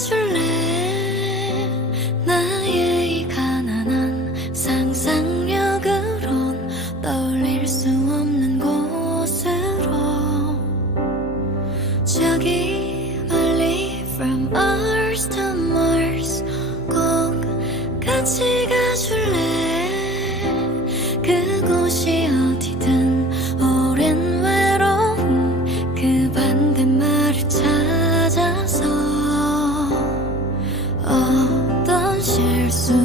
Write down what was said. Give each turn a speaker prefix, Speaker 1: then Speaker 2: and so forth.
Speaker 1: 안아줄래? 나의 이 가난한 상상력으론 떠올릴 수 없는 곳으로. 저기 멀리 from Earth to Mars. so